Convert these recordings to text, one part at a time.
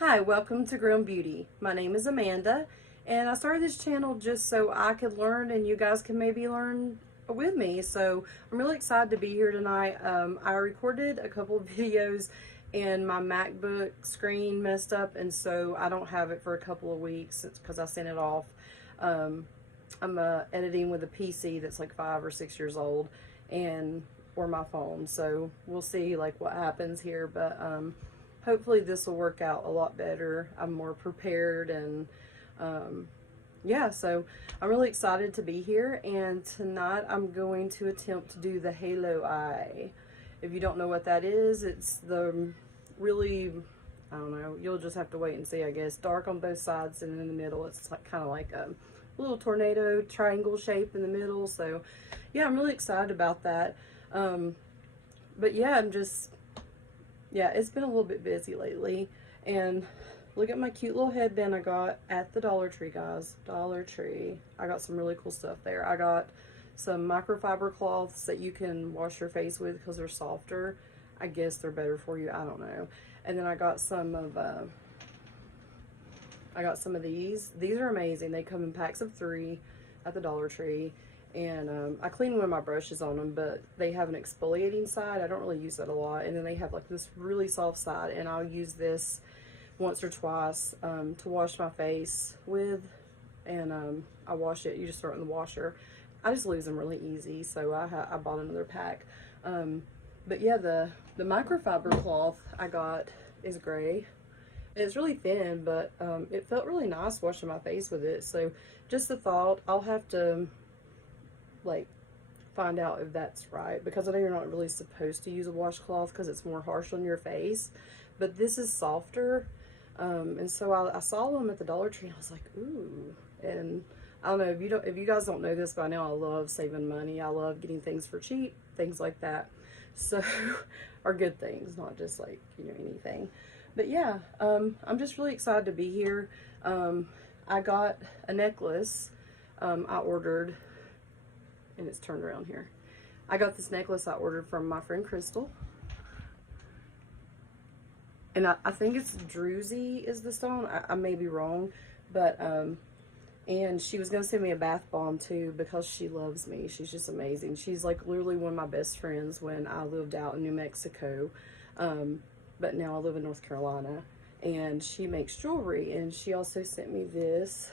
Hi, welcome to Grown Beauty. My name is Amanda, and I started this channel just so I could learn and you guys can maybe learn with me. So I'm really excited to be here tonight. I recorded a couple of videos and my MacBook screen messed up, and so I don't have it for a couple of weeks because I sent it off. I'm editing with a PC that's like 5 or 6 years old, or my phone, so we'll see like what happens here, but hopefully this will work out a lot better. I'm more prepared, and yeah, so I'm really excited to be here. And tonight I'm going to attempt to do the halo eye. If you don't know what that is, it's the really, I don't know, you'll just have to wait and see, I guess. Dark on both sides, and in the middle it's like kind of like a little tornado triangle shape in the middle. So yeah, I'm really excited about that. But yeah, it's been a little bit busy lately. And look at my cute little headband I got at the Dollar Tree, guys. Dollar Tree. I got some really cool stuff there. I got some microfiber cloths that you can wash your face with because they're softer. I guess they're better for you. I don't know. And then I got some of these. These are amazing. They come in packs of 3 at the Dollar Tree. And I clean one of my brushes on them, but they have an exfoliating side. I don't really use that a lot. And then they have like this really soft side, and I'll use this once or twice to wash my face with. And I wash it. You just throw it in the washer. I just lose them really easy, so I bought another pack. But yeah, the microfiber cloth I got is gray. It's really thin, but it felt really nice washing my face with it. So just a thought, I'll have to like find out if that's right, because I know you're not really supposed to use a washcloth because it's more harsh on your face, but this is softer. And so I saw them at the Dollar Tree and I was like, ooh. And I don't know if you guys don't know this by now, I love saving money. I love getting things for cheap, things like that. So are good things, not just like, you know, anything. But yeah, I'm just really excited to be here. I got a necklace I ordered, and it's turned around here. I got this necklace I ordered from my friend Crystal. And I think it's druzy is the stone. I may be wrong, but and she was gonna send me a bath bomb too, because she loves me. She's just amazing. She's like literally one of my best friends when I lived out in New Mexico. But now I live in North Carolina, and she makes jewelry, and she also sent me this.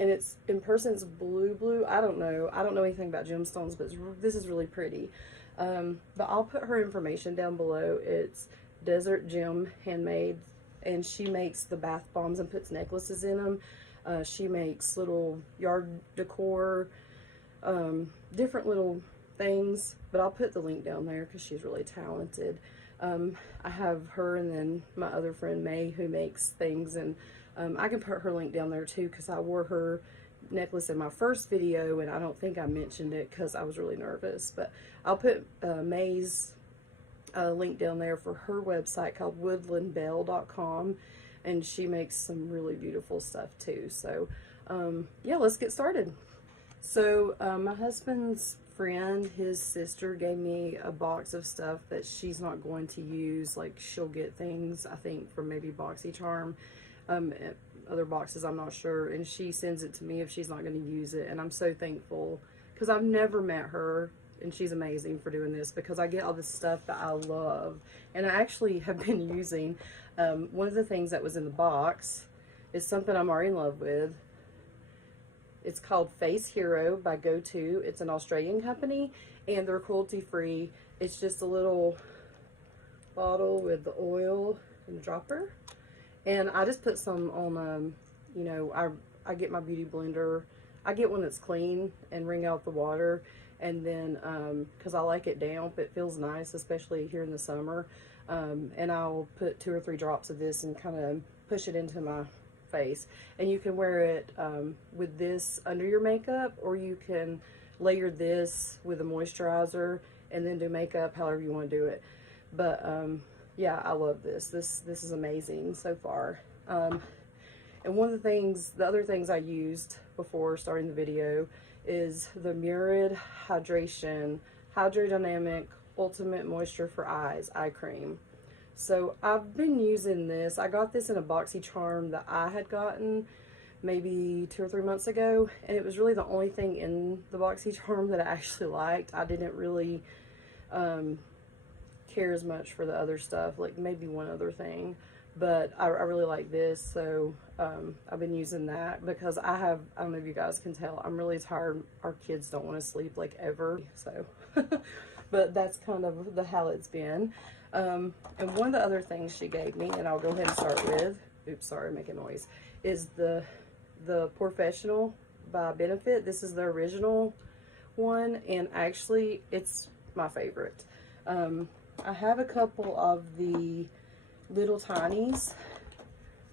And it's in person, it's blue. I don't know anything about gemstones, but this is really pretty. But I'll put her information down below. It's Desert Gem Handmade, and she makes the bath bombs and puts necklaces in them. She makes little yard decor, different little things, but I'll put the link down there because she's really talented. I have her and then my other friend May, who makes things, and I can put her link down there too, because I wore her necklace in my first video and I don't think I mentioned it because I was really nervous. But I'll put May's link down there for her website called woodlandbelle.com, and she makes some really beautiful stuff too. So yeah, let's get started. So my husband's friend, his sister, gave me a box of stuff that she's not going to use. Like, she'll get things, I think, from maybe BoxyCharm, other boxes, I'm not sure, and she sends it to me if she's not going to use it. And I'm so thankful, because I've never met her, and she's amazing for doing this, because I get all this stuff that I love, and I actually have been using. One of the things that was in the box is something I'm already in love with. It's called Face Hero by Go To. It's an Australian company, and they're cruelty free. It's just a little bottle with the oil and the dropper. And I just put some on, you know, I get my beauty blender. I get one that's clean and wring out the water. And then, because I like it damp, it feels nice, especially here in the summer. And I'll put 2 or 3 drops of this and kind of push it into my face. And you can wear it with this under your makeup, or you can layer this with a moisturizer and then do makeup, however you want to do it. But yeah, I love this. This is amazing so far. And one of the other things I used before starting the video is the Murad Hydration Hydrodynamic Ultimate Moisture for Eyes Eye Cream. So I've been using this. I got this in a BoxyCharm that I had gotten maybe 2 or 3 months ago, and it was really the only thing in the BoxyCharm that I actually liked. I didn't really care as much for the other stuff, like maybe one other thing, but I really like this. So I've been using that because I don't know if you guys can tell, I'm really tired. Our kids don't want to sleep like ever, so but that's kind of how it's been. And one of the other things she gave me, and I'll go ahead and start with, oops, sorry, I'm making noise, is the POREfessional by Benefit. This is the original one, and actually it's my favorite. I have a couple of the little tinies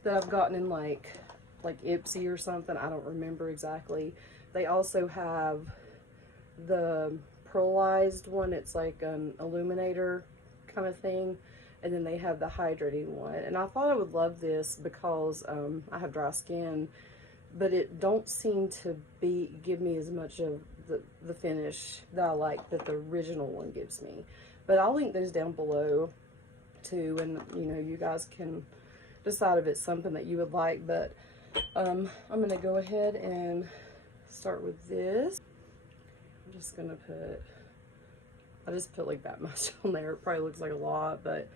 that I've gotten in like IPSY or something. I don't remember exactly. They also have the pearlized one. It's like an illuminator kind of thing. And then they have the hydrating one. And I thought I would love this because I have dry skin, but it don't seem to give me as much of the finish that I like that the original one gives me. But I'll link those down below too, and you know, you guys can decide if it's something that you would like. But I'm gonna go ahead and start with this. I'm just gonna I just put like that much on there. It probably looks like a lot, but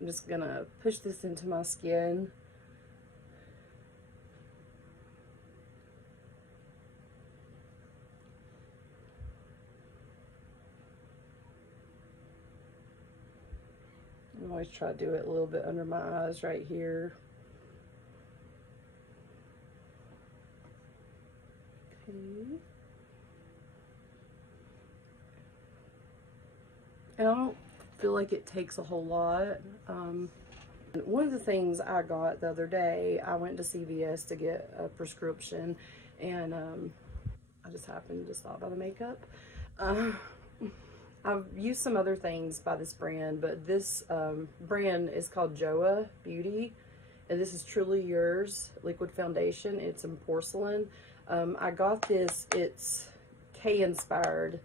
I'm just gonna push this into my skin. I always try to do it a little bit under my eyes right here. Okay. And I don't feel like it takes a whole lot. One of the things I got the other day, I went to CVS to get a prescription, and I just happened to stop by the makeup. I've used some other things by this brand, but this brand is called JOAH Beauty, and this is Truly Yours liquid foundation. It's in porcelain. I got this, it's K-inspired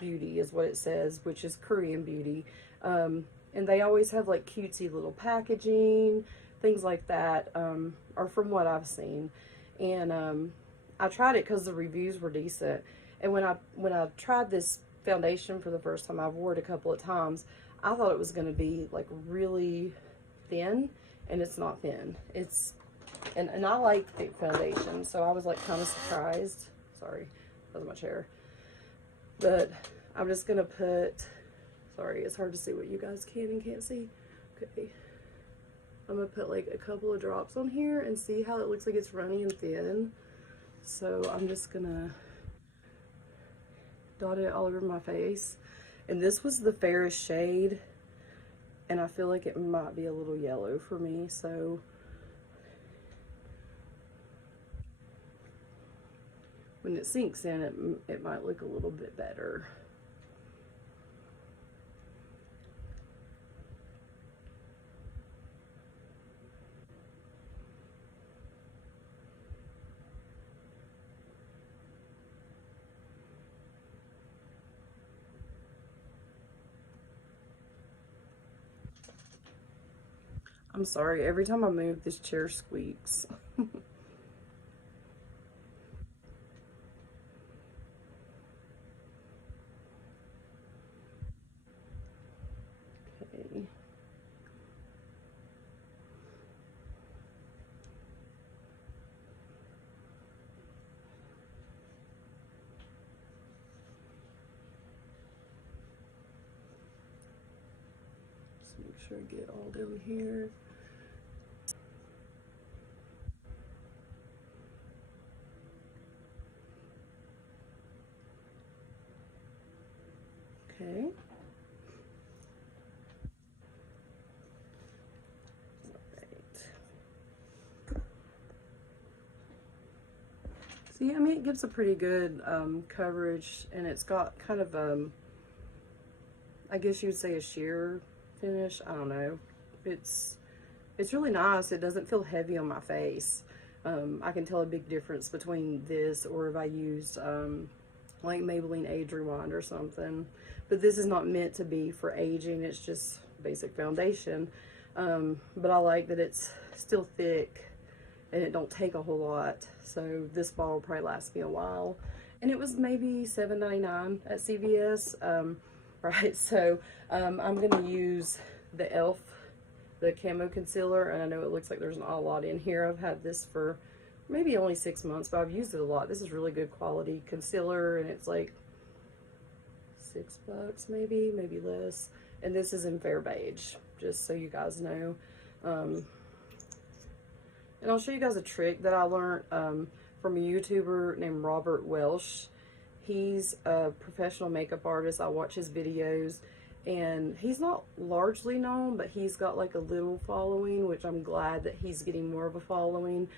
beauty is what it says, which is Korean beauty. And they always have like cutesy little packaging, things like that, or from what I've seen. And I tried it because the reviews were decent. And when I tried this foundation for the first time, I've worn it a couple of times, I thought it was going to be like really thin, and it's not thin. And I like thick foundation, so I was like kind of surprised. Sorry, that was my chair. But I'm just gonna put, sorry, it's hard to see what you guys can and can't see. Okay, I'm gonna put like a couple of drops on here and see how it looks like it's runny and thin. So I'm just gonna dot it all over my face. And this was the fairest shade, and I feel like it might be a little yellow for me, so when it sinks in, it might look a little bit better. I'm sorry, every time I move, this chair squeaks. Okay. Just make sure I get all down here. Okay. See, I mean, it gives a pretty good coverage, and it's got kind of I guess you would say a sheer finish. I don't know. It's really nice. It doesn't feel heavy on my face. I can tell a big difference between this or if I used like Maybelline Age Rewind or something. But this is not meant to be for aging. It's just basic foundation. But I like that it's still thick and it don't take a whole lot. So this bottle will probably last me a while. And it was maybe $7.99 at CVS. Right, so I'm going to use the E.L.F. the Camo concealer, and I know it looks like there's not a lot in here. I've had this for maybe only 6 months, but I've used it a lot. This is really good quality concealer, and it's like $6 maybe less. And this is in Fair Beige, just so you guys know. And I'll show you guys a trick that I learned from a YouTuber named Robert Welsh. He's a professional makeup artist. I watch his videos, and he's not largely known, but he's got like a little following, which I'm glad that he's getting more of a following.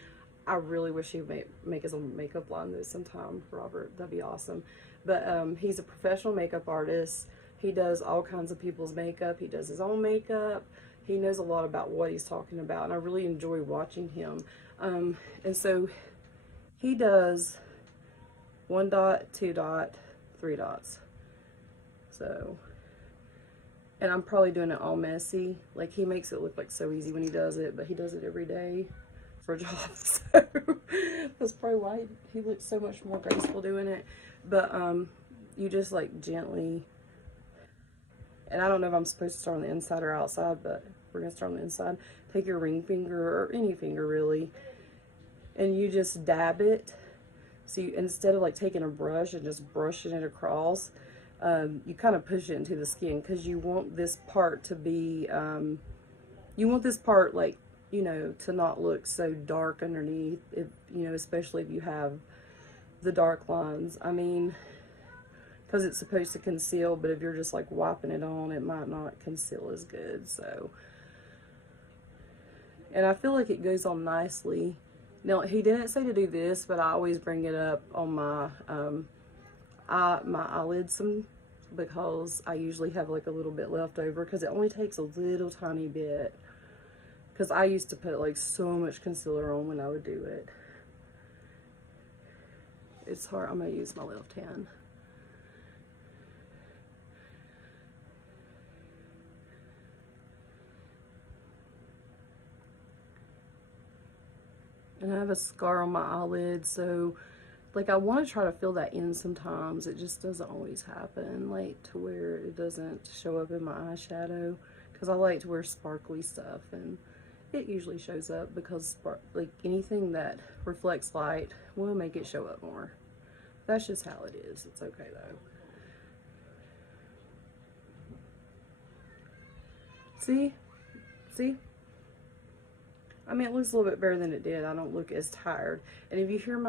I really wish he would make his own makeup line though sometime, Robert. That'd be awesome. But he's a professional makeup artist. He does all kinds of people's makeup. He does his own makeup. He knows a lot about what he's talking about, and I really enjoy watching him. And so he does 1 dot, 2 dot, 3 dots. So, and I'm probably doing it all messy. Like, he makes it look like so easy when he does it, but he does it every day for a job. So that's probably why he looks so much more graceful doing it. But you just like gently, and I don't know if I'm supposed to start on the inside or outside, but we're gonna start on the inside. Take your ring finger, or any finger really, and you just dab it. So you, instead of like taking a brush and just brushing it across, you kind of push it into the skin, because you want this part to be, you want this part, like, you know, to not look so dark underneath, if, you know, especially if you have the dark lines. I mean, because it's supposed to conceal, but if you're just like wiping it on, it might not conceal as good. So, and I feel like it goes on nicely. Now, he didn't say to do this, but I always bring it up on my my eyelids because I usually have like a little bit left over, because it only takes a little tiny bit. Because I used to put like so much concealer on when I would do it. It's hard. I'm going to use my left hand. And I have a scar on my eyelid, so like I want to try to fill that in sometimes. It just doesn't always happen, like to where it doesn't show up in my eyeshadow, because I like to wear sparkly stuff, and it usually shows up because like anything that reflects light will make it show up more. That's just how it is. It's okay though. See? I mean, it looks a little bit better than it did. I don't look as tired. And if you hear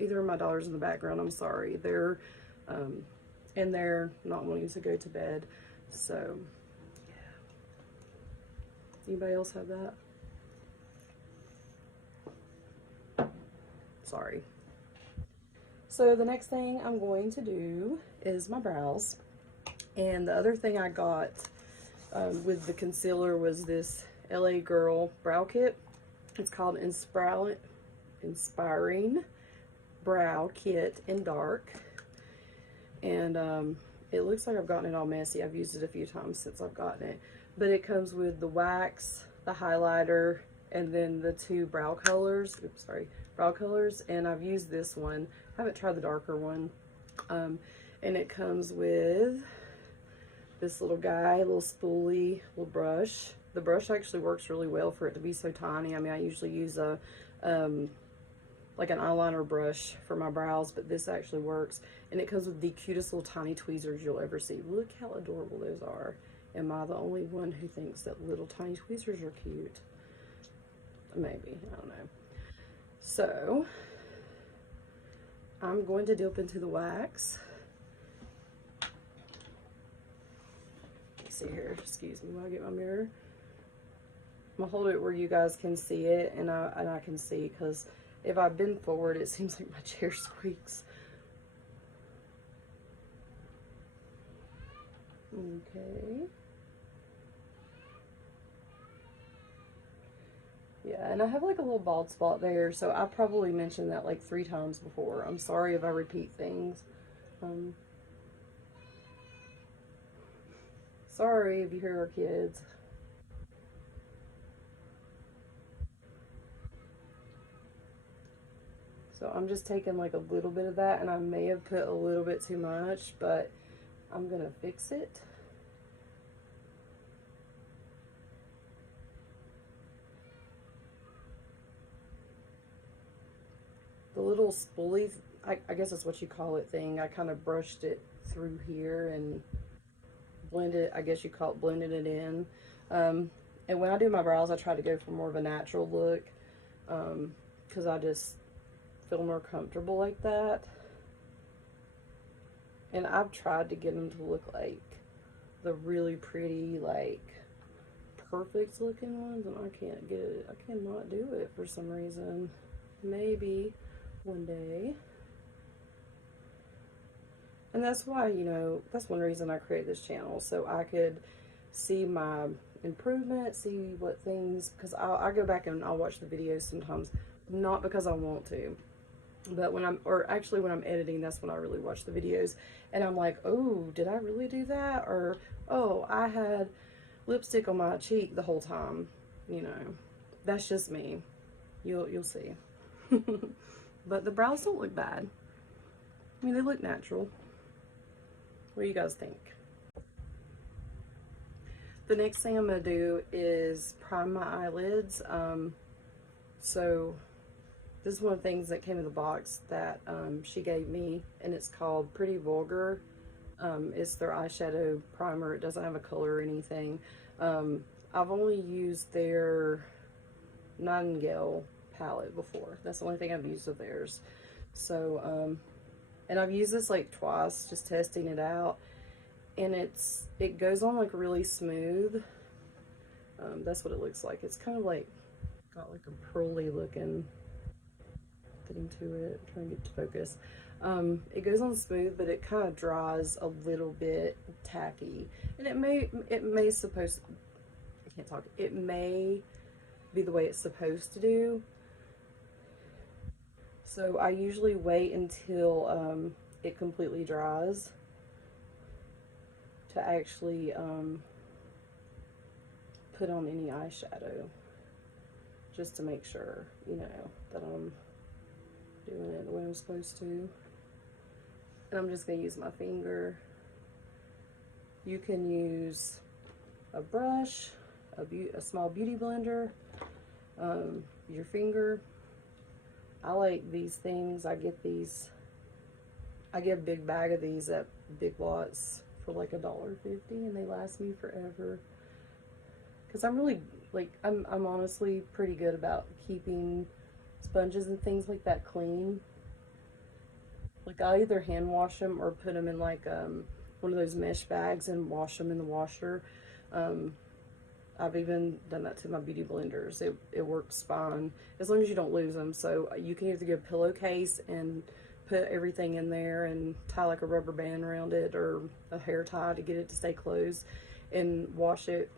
either of my daughters in the background, I'm sorry. They're and they're not wanting to go to bed. So yeah. Anybody else have that? Sorry. So the next thing I'm going to do is my brows. And the other thing I got with the concealer was this LA Girl brow kit. It's called Inspiring Brow Kit in Dark. And it looks like I've gotten it all messy. I've used it a few times since I've gotten it. But it comes with the wax, the highlighter, and then the 2 brow colors. Oops, sorry. Brow colors. And I've used this one. I haven't tried the darker one. And it comes with this little guy, little spoolie, little brush. The brush actually works really well for it to be so tiny. I mean, I usually use a like an eyeliner brush for my brows, but this actually works. And it comes with the cutest little tiny tweezers you'll ever see. Look how adorable those are. Am I the only one who thinks that little tiny tweezers are cute? Maybe, I don't know. So I'm going to dip into the wax. Let's see here, excuse me while I get my mirror. I'm gonna hold it where you guys can see it, and I can see, because if I bend forward, it seems like my chair squeaks. Okay. Yeah, and I have like a little bald spot there, so I probably mentioned that like 3 times before. I'm sorry if I repeat things. Sorry if you hear our kids. So I'm just taking like a little bit of that, and I may have put a little bit too much, but I'm gonna fix it. The little spoolie, I guess that's what you call it, thing, I kind of brushed it through here and blended, I guess you call it, blended it in. And when I do my brows, I try to go for more of a natural look, because I just feel more comfortable like that. And I've tried to get them to look like the really pretty, like, perfect looking ones, and I can't get it. I cannot do it for some reason. Maybe one day. And that's why, you know, that's one reason I created this channel, so I could see my improvement, see what things, because I go back and I'll watch the videos sometimes, not because I want to, but when I'm editing, that's when I really watch the videos, and I'm like, oh, did I really do that? Or, oh, I had lipstick on my cheek the whole time. You know, that's just me. You'll see. But the brows don't look bad. I mean, they look natural. What do you guys think? The next thing I'm going to do is prime my eyelids. So this is one of the things that came in the box that she gave me, and it's called Pretty Vulgar. It's their eyeshadow primer. It doesn't have a color or anything. I've only used their Nightingale palette before. That's the only thing I've used of theirs. So, and I've used this like twice, just testing it out, and it goes on like really smooth. That's what it looks like. It's kind of like got like a pearly looking. Getting to it, trying to get to focus. It goes on smooth, but it kind of dries a little bit tacky, and it may I can't talk. It may be the way it's supposed to do. So I usually wait until it completely dries to actually put on any eyeshadow, just to make sure, you know, that I'm doing it the way I'm supposed to. And I'm just going to use my finger. You can use a brush, a small beauty blender, your finger. I like these things. I get a big bag of these at Big Lots for like $1.50, and they last me forever. Because I'm really, like, I'm honestly pretty good about keeping sponges and things like that clean. Like, I'll either hand wash them or put them in like one of those mesh bags and wash them in the washer. I've even done that to my beauty blenders. It works fine as long as you don't lose them. So you can either get a pillowcase and put everything in there and tie like a rubber band around it, or a hair tie to get it to stay closed, and wash it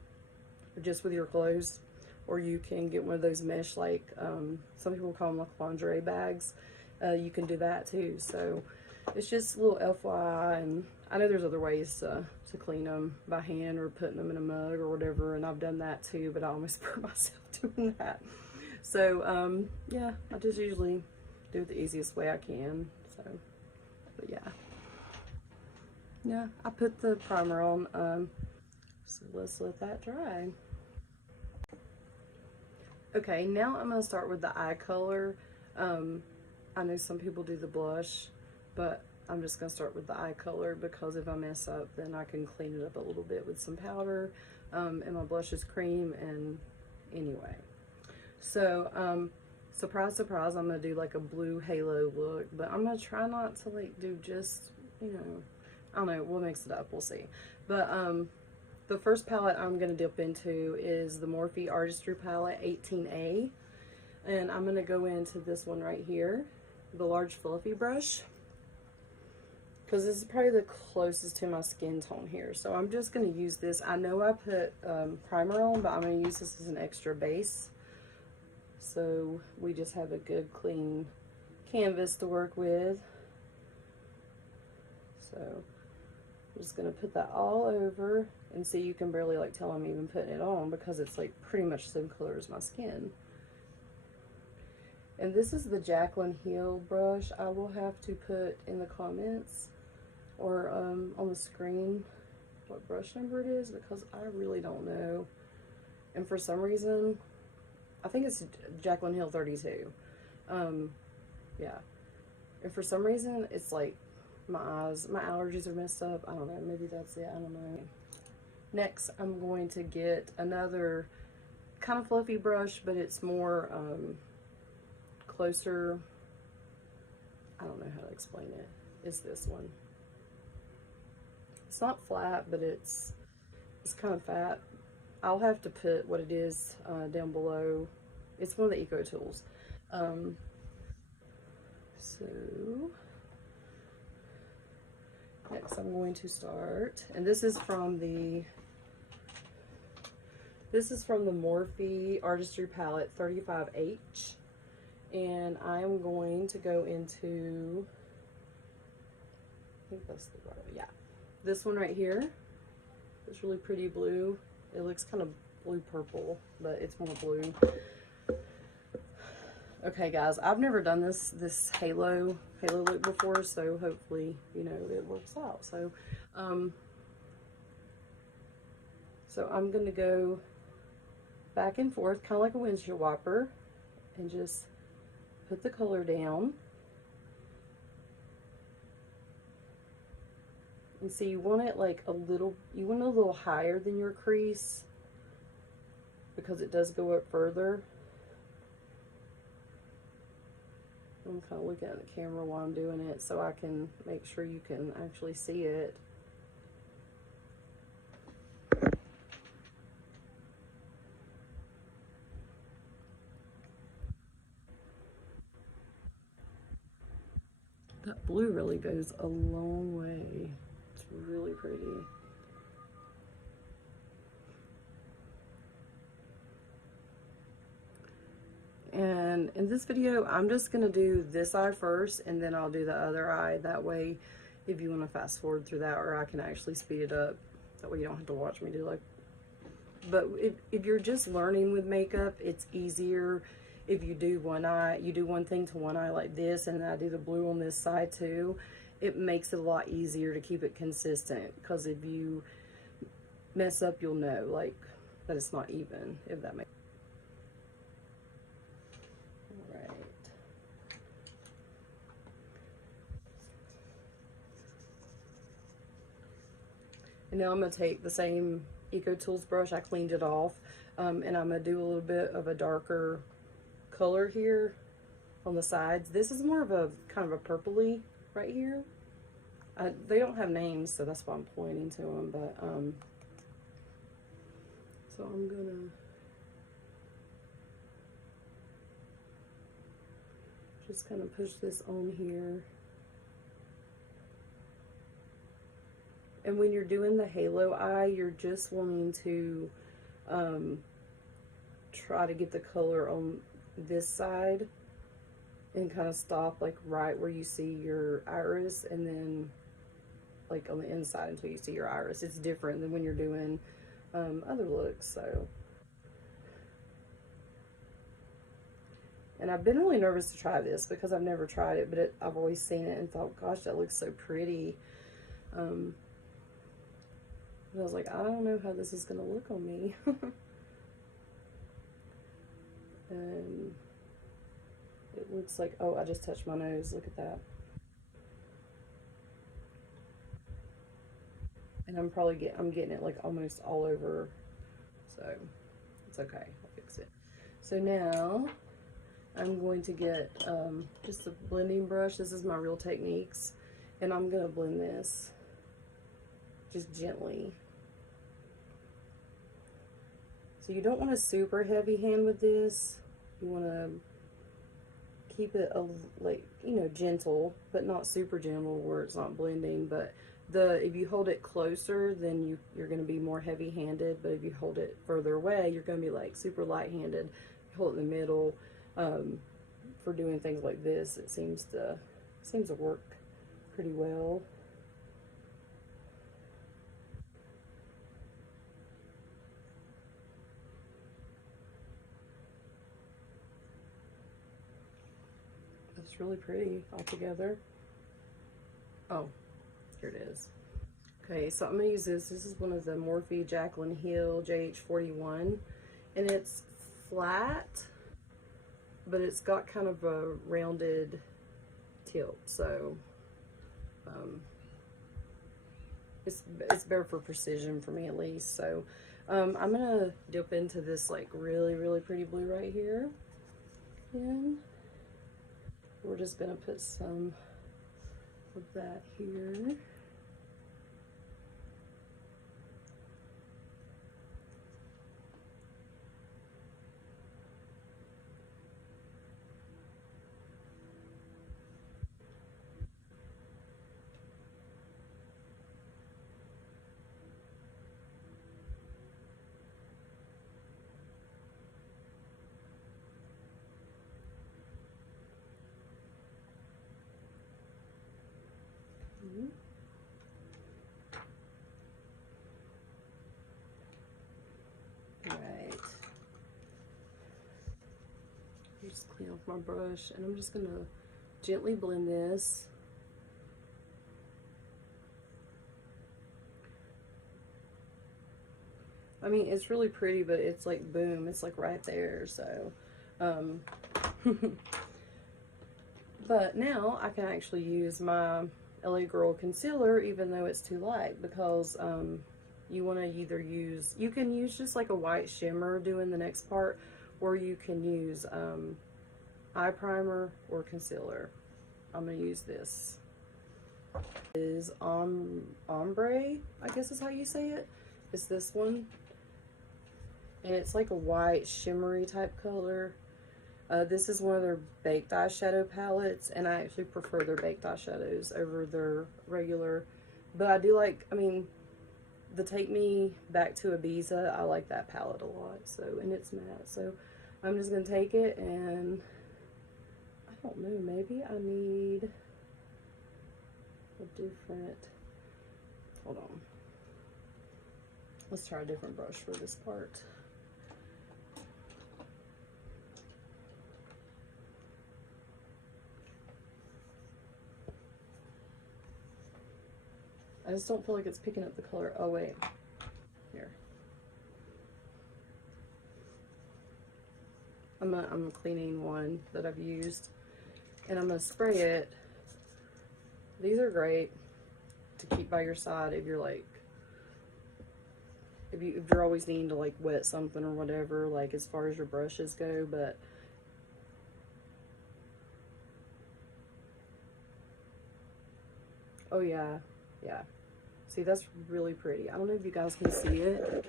just with your clothes. Or you can get one of those mesh, like some people call them like lingerie bags. You can do that too. So it's just a little FYI, and I know there's other ways to clean them by hand or putting them in a mug or whatever, and I've done that too, but I almost burn myself doing that. So yeah, I just usually do it the easiest way I can. So, but yeah, I put the primer on. So let's let that dry. Okay, now I'm gonna start with the eye color. I know some people do the blush, but I'm just gonna start with the eye color, because if I mess up, then I can clean it up a little bit with some powder. And my blush is cream, and anyway. So, surprise, surprise, I'm gonna do like a blue halo look, but I'm gonna try not to like do just, you know, I don't know, we'll mix it up, we'll see. But, the first palette I'm going to dip into is the Morphe Artistry Palette 18A. And I'm going to go into this one right here, the large fluffy brush, because this is probably the closest to my skin tone here. So I'm just going to use this. I know I put primer on, but I'm going to use this as an extra base, so we just have a good clean canvas to work with. So I'm just going to put that all over, and see, you can barely like tell I'm even putting it on because it's like pretty much the same color as my skin. And this is the JACLYN Heal brush. I will have to put in the comments or on the screen what brush number it is, because I really don't know. And for some reason, I think it's JACLYN Heal 32. Yeah. And for some reason, it's like my eyes, my allergies are messed up. I don't know, maybe that's it, I don't know. Next, I'm going to get another kind of fluffy brush, but it's more closer. I don't know how to explain it. It's this one. It's not flat, but it's kind of fat. I'll have to put what it is down below. It's one of the EcoTools. So next I'm going to start, and this is from the Morphe Artistry Palette 35H, and I am going to go into, I think that's the right one, yeah, this one right here. It's really pretty blue. It looks kind of blue purple, but it's more blue. Okay, guys, I've never done this halo look before, so hopefully, you know, it works out. So, so I'm gonna go back and forth, kind of like a windshield wiper, and just put the color down. And see, you want it like a little higher than your crease, because it does go up further. I'm kind of looking at the camera while I'm doing it so I can make sure you can actually see it. That blue really goes a long way. It's really pretty. And in this video, I'm just going to do this eye first, and then I'll do the other eye. That way, if you want to fast forward through that, or I can actually speed it up. That way you don't have to watch me do like... But if you're just learning with makeup, it's easier if you do one eye, you do one thing to one eye like this, and then I do the blue on this side too. It makes it a lot easier to keep it consistent, because if you mess up, you'll know, like, that it's not even, if that makes... And now I'm going to take the same EcoTools brush, I cleaned it off, and I'm going to do a little bit of a darker color here on the sides. This is more of a kind of a purpley right here. They don't have names, so that's why I'm pointing to them, but so I'm going to just kind of push this on here. And when you're doing the halo eye, you're just wanting to try to get the color on this side and kind of stop like right where you see your iris, and then like on the inside until you see your iris. It's different than when you're doing other looks. So, and I've been really nervous to try this because I've never tried it, but I've always seen it and thought, gosh, that looks so pretty. And I was like, I don't know how this is going to look on me. And it looks like, oh, I just touched my nose. Look at that. And I'm getting it like almost all over. So it's okay. I'll fix it. So now I'm going to get just a blending brush. This is my Real Techniques. And I'm going to blend this just gently. So you don't want a super heavy hand with this. You want to keep it like, you know, gentle, but not super gentle where it's not blending. But if you hold it closer, then you're going to be more heavy-handed. But if you hold it further away, you're going to be like super light-handed. Hold it in the middle. For doing things like this, it seems to work pretty well. It's really pretty all together. Oh, here it is. Okay, so I'm going to use this. This is one of the Morphe JACLYN Heal JH41. And it's flat, but it's got kind of a rounded tilt. So, it's better for precision for me at least. So, I'm going to dip into this like really, really pretty blue right here. And we're just going to put some of that here. Alright. Just clean off my brush, and I'm just going to gently blend this. I mean, it's really pretty, but it's like boom, it's like right there, so but now I can actually use my LA Girl concealer even though it's too light, because you want to either use, you can use just like a white shimmer doing the next part, or you can use eye primer or concealer. I'm going to use this. This is ombre, I guess is how you say it. It's this one. And it's like a white shimmery type color. This is one of their baked eyeshadow palettes, and I actually prefer their baked eyeshadows over their regular. But I do like, I mean, the Take Me Back to Ibiza, I like that palette a lot. So, and it's matte. So I'm just going to take it, and I don't know, maybe I need a different, hold on. Let's try a different brush for this part. I just don't feel like it's picking up the color. Oh, wait. Here. I'm cleaning one that I've used, and I'm going to spray it. These are great to keep by your side if you're like, if you're always needing to like wet something or whatever, like as far as your brushes go. But oh yeah, yeah. See, that's really pretty. I don't know if you guys can see it,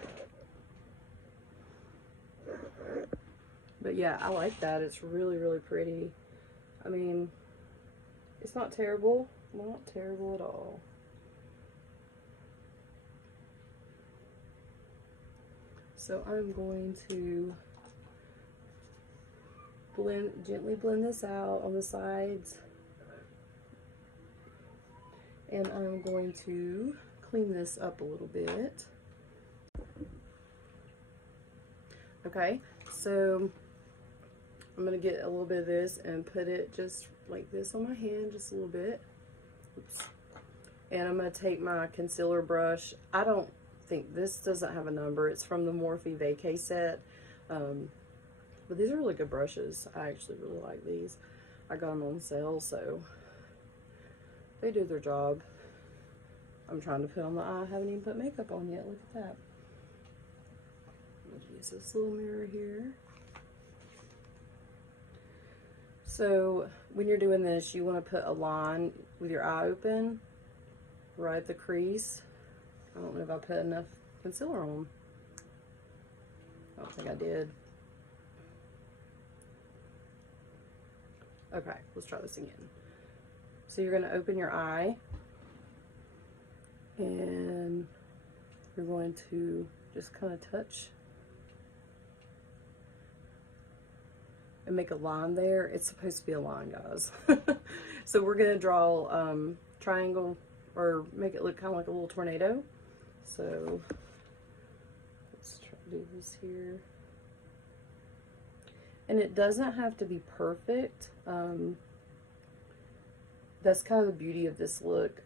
but yeah, I like that. It's really, really pretty. I mean, it's not terrible. Not terrible at all. So I'm going to gently blend this out on the sides. And I'm going to clean this up a little bit. Okay, so I'm going to get a little bit of this and put it just like this on my hand, just a little bit. Oops. And I'm going to take my concealer brush. I don't think, this doesn't have a number. It's from the Morphe Vacay set. But these are really good brushes. I actually really like these. I got them on sale, so they do their job. I'm trying to put on the eye. I haven't even put makeup on yet. Look at that. I'm going to use this little mirror here. So when you're doing this, you want to put a line with your eye open right at the crease. I don't know if I put enough concealer on. I don't think I did. Okay, let's try this again. So you're going to open your eye, and you're going to just kind of touch and make a line there. It's supposed to be a line, guys. So we're going to draw triangle, or make it look kind of like a little tornado. So let's try to do this here. And it doesn't have to be perfect. that's kind of the beauty of this look.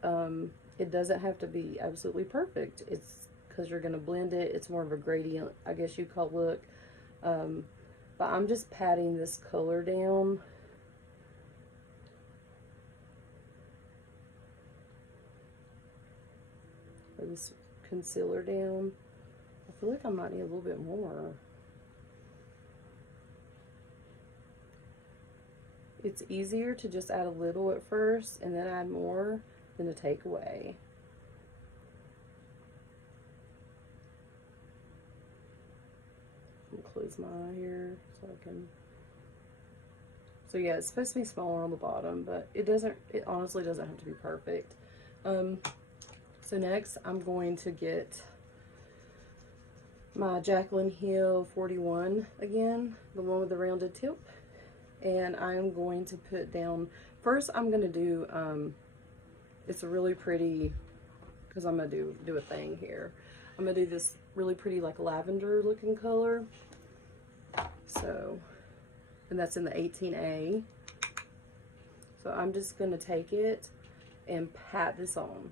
It doesn't have to be absolutely perfect. It's because you're going to blend it. It's more of a gradient, I guess you call look. But I'm just patting this color down. Or this concealer down. I feel like I might need a little bit more. It's easier to just add a little at first and then add more than to take away. I'm gonna close my eye here so I can. So yeah, it's supposed to be smaller on the bottom, but it honestly doesn't have to be perfect. So next I'm going to get my JACLYN Heal 41 again, the one with the rounded tip. And I'm going to put down, first I'm going to do, it's a really pretty, because I'm going to do a thing here. I'm going to do this really pretty like lavender looking color. So, and that's in the 18A. So I'm just going to take it and pat this on.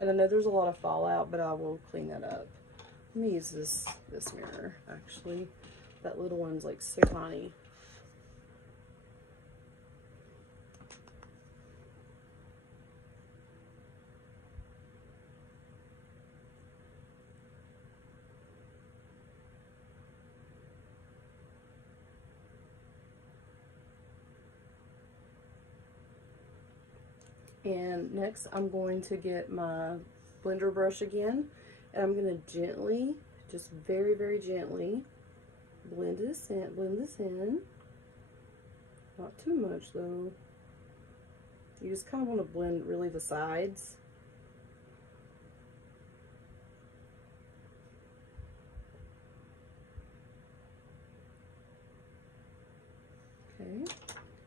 And I know there's a lot of fallout, but I will clean that up. Let me use this mirror, actually. That little one's like so tiny. And next I'm going to get my blender brush again, and I'm going to gently, just very, very gently blend this in. Not too much though. You just kind of want to blend really the sides. Okay.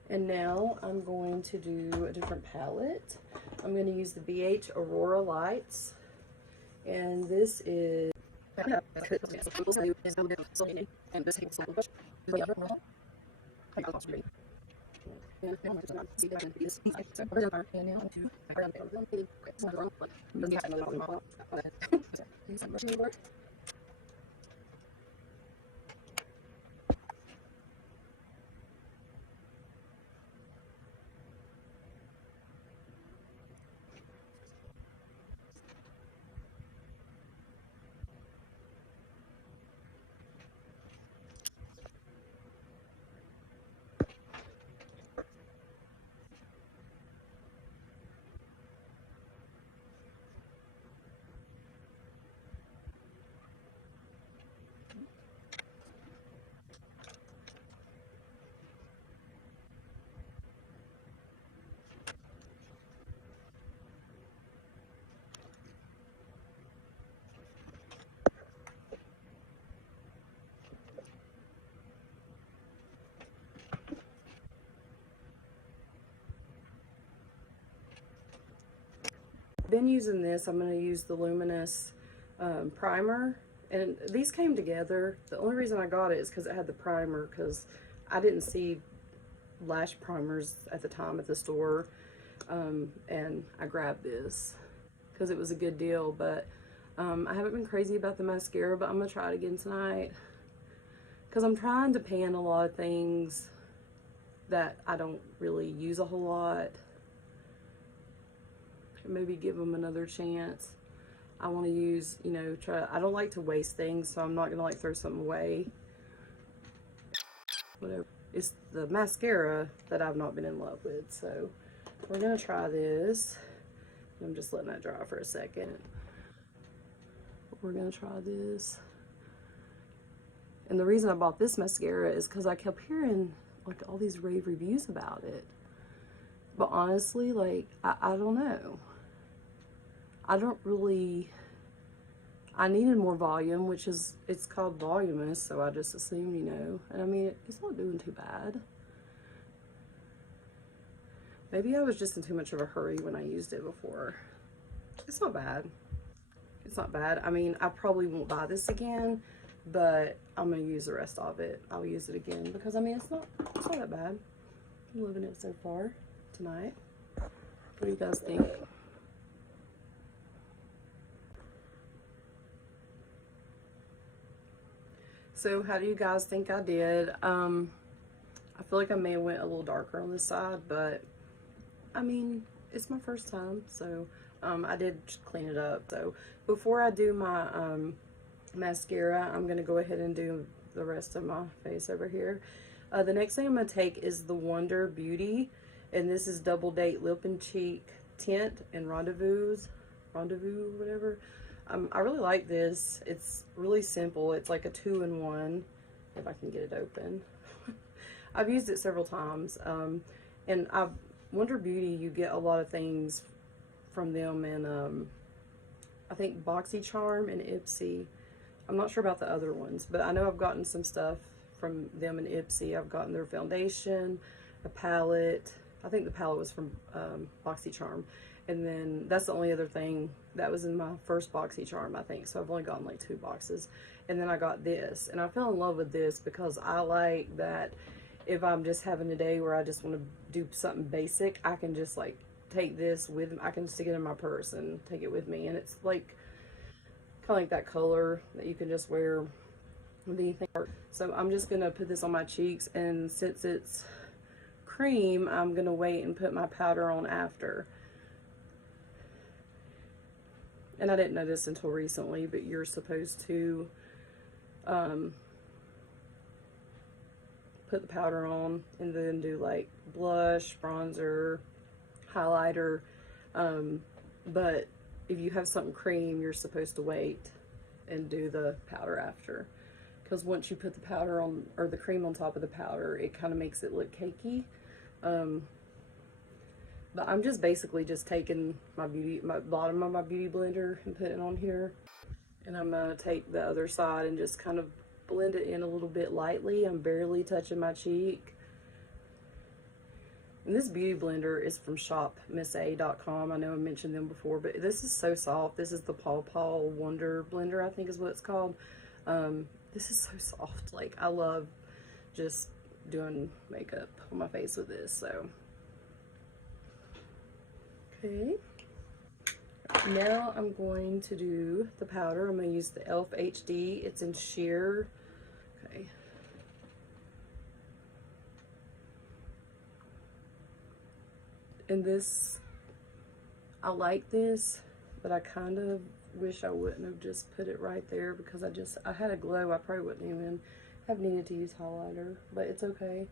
And now I'm going to do a different palette. I'm going to use the BH Aurora Lights. And this is... Been using this. I'm going to use the Luminous primer, and these came together. The only reason I got it is because it had the primer, because I didn't see lash primers at the time at the store, and I grabbed this because it was a good deal. But I haven't been crazy about the mascara, but I'm going to try it again tonight because I'm trying to pan a lot of things that I don't really use a whole lot. Maybe give them another chance. I want to use, you know, I don't like to waste things, so I'm not gonna like throw something away. Whatever. It's the mascara that I've not been in love with, so we're gonna try this. I'm just letting that dry for a second. We're gonna try this. And the reason I bought this mascara is because I kept hearing like all these rave reviews about it. But honestly, like, I don't know. I don't really, I needed more volume, which is, it's called voluminous, so I just assumed, you know. And I mean, it's not doing too bad. Maybe I was just in too much of a hurry when I used it before. It's not bad. It's not bad. I mean, I probably won't buy this again, but I'm gonna use the rest of it. I'll use it again because I mean it's not that bad. I'm loving it so far tonight. What do you guys think? So how do you guys think I did? I feel like I may have went a little darker on this side, but I mean, it's my first time, so I did clean it up. So before I do my mascara, I'm going to go ahead and do the rest of my face over here. The next thing I'm going to take is the JOAH Beauty, and this is Double Date Lip and Cheek Tint and Rendezvous, whatever. I really like this. It's really simple. It's like a 2-in-1, if I can get it open. I've used it several times, and JOAH Beauty, you get a lot of things from them, and I think BoxyCharm and IPSY. I'm not sure about the other ones, but I know I've gotten some stuff from them and IPSY. I've gotten their foundation, a palette. I think the palette was from BoxyCharm, and then that's the only other thing that was in my first BoxyCharm, I think. So I've only gotten like 2 boxes, and then I got this, and I fell in love with this because I like that. If I'm just having a day where I just want to do something basic, I can just like take this with me. I can stick it in my purse and take it with me. And it's like kind of like that color that you can just wear with anything. So I'm just going to put this on my cheeks. And since it's cream, I'm going to wait and put my powder on after. And I didn't know this until recently, but you're supposed to put the powder on and then do like blush, bronzer, highlighter, but if you have something cream, you're supposed to wait and do the powder after, because once you put the powder on, or the cream on top of the powder, it kind of makes it look cakey. But I'm just basically just taking my bottom of my beauty blender and putting it on here, and I'm gonna take the other side and just kind of blend it in a little bit lightly. I'm barely touching my cheek. And this beauty blender is from shopmissa.com. I know I mentioned them before, but this is so soft. This is the Paw Wonder Blender, I think is what it's called. This is so soft. Like, I love just doing makeup on my face with this. So, okay. Now I'm going to do the powder. I'm going to use the E.L.F. HD. It's in sheer. Okay. And this, I like this, but I kind of wish I wouldn't have just put it right there, because I had a glow. I probably wouldn't even have needed to use highlighter, but it's okay.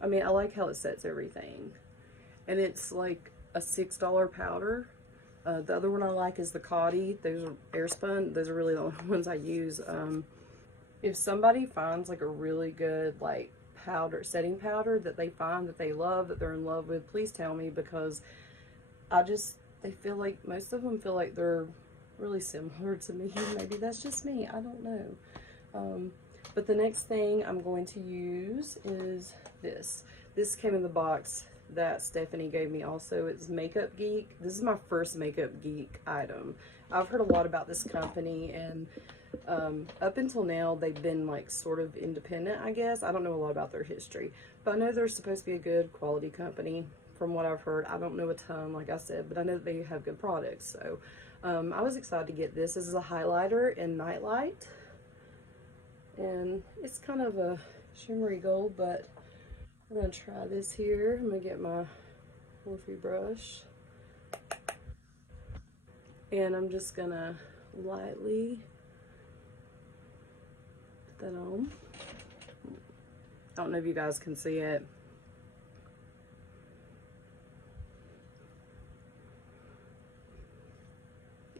I mean, I like how it sets everything. And it's like a $6 powder. The other one I like is the Coty. Those are airspun. Those are really the only ones I use. If somebody finds like a really good like setting powder that they find that they love, that they're in love with, please tell me, because they feel like, most of them feel like they're really similar to me. Maybe that's just me. I don't know. But the next thing I'm going to use is this. This came in the box that Stephanie gave me also. It's Makeup Geek. This is my first Makeup Geek item. I've heard a lot about this company, and up until now they've been like sort of independent, I guess. I don't know a lot about their history, but I know they're supposed to be a good quality company from what I've heard. I don't know a ton, like I said, but I know that they have good products. So I was excited to get this. This is a highlighter in Nightlight, and it's kind of a shimmery gold, but I'm going to try this here. I'm going to get my Morphe brush, and I'm just going to lightly put that on. I don't know if you guys can see it.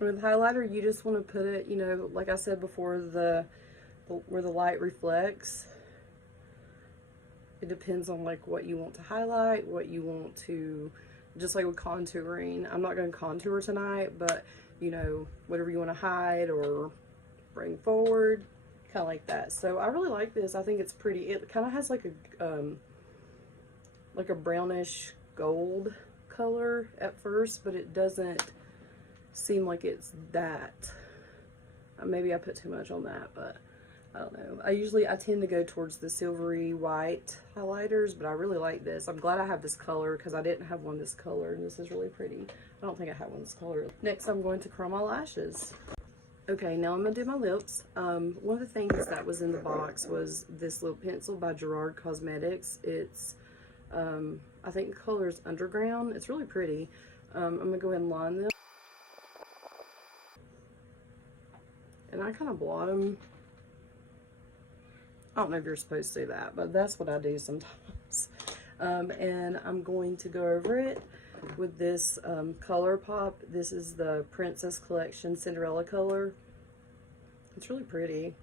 With highlighter, you just want to put it, you know, like I said before, where the light reflects. It depends on like what you want to highlight, what you want to, just like with contouring. I'm not going to contour tonight, but you know, whatever you want to hide or bring forward, kind of like that. So I really like this. I think it's pretty. It kind of has like a brownish gold color at first, but it doesn't seem like it's that. Maybe I put too much on that, but I don't know. I tend to go towards the silvery white highlighters, but I really like this. I'm glad I have this color because I didn't have one this color, and this is really pretty. I don't think I have one this color. Next, I'm going to curl my lashes. Okay, now I'm going to do my lips. One of the things that was in the box was this lip pencil by JOAH Cosmetics. It's, I think the color is Underground. It's really pretty. I'm going to go ahead and line them. And I kind of blot them. I don't know if you're supposed to do that, but that's what I do sometimes. And I'm going to go over it with this color pop. This is the Princess Collection Cinderella color. It's really pretty.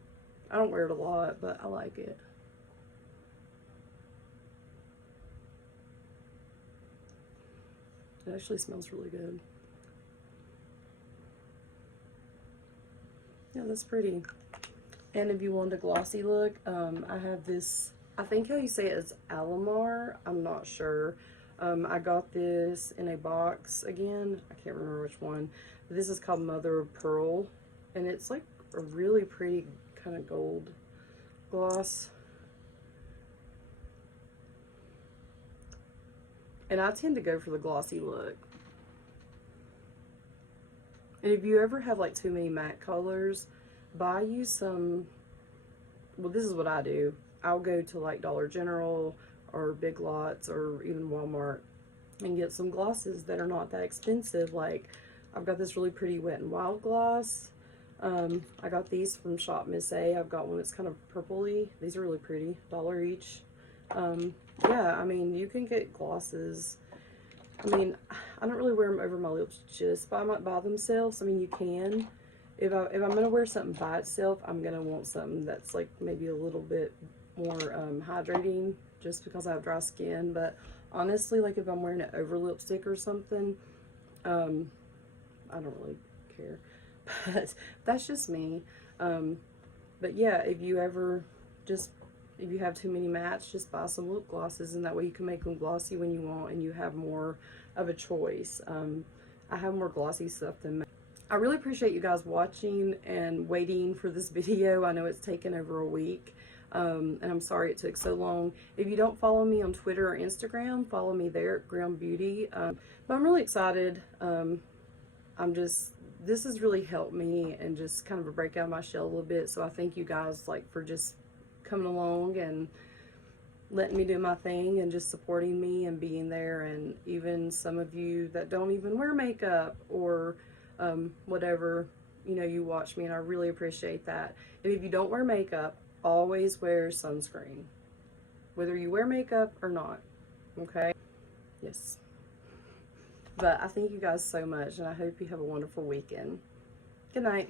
I don't wear it a lot, but I like it. It actually smells really good. Yeah, that's pretty. And if you want a glossy look, I have this, I think how you say it is Alamar, I'm not sure. I got this in a box again, I can't remember which one. But this is called Mother of Pearl, and it's like a really pretty kind of gold gloss. And I tend to go for the glossy look. And if you ever have like too many matte colors, buy you some, well, this is what I do. I'll go to like Dollar General or Big Lots or even Walmart and get some glosses that are not that expensive. Like, I've got this really pretty Wet n Wild gloss. I got these from Shop Miss A. I've got one that's kind of purpley. These are really pretty, $1 each. Yeah, I mean, you can get glosses. I mean, I don't really wear them over my lips just by themselves. I mean, you can. If I'm gonna wear something by itself, I'm gonna want something that's like maybe a little bit more hydrating, just because I have dry skin. But honestly, like if I'm wearing it over lipstick or something, I don't really care. But that's just me. But yeah, if you have too many mattes, just buy some lip glosses, and that way you can make them glossy when you want, and you have more of a choice. I have more glossy stuff than matte. I really appreciate you guys watching and waiting for this video. I know it's taken over a week, and I'm sorry it took so long. If you don't follow me on Twitter or Instagram, follow me there at JOAH Beauty. But I'm really excited. This has really helped me and just kind of a break out of my shell a little bit. So I thank you guys like for just coming along and letting me do my thing and just supporting me and being there. And even some of you that don't even wear makeup or whatever, you know, you watch me, and I really appreciate that. And if you don't wear makeup, always wear sunscreen, whether you wear makeup or not, okay? Yes. But I thank you guys so much, and I hope you have a wonderful weekend. Good night.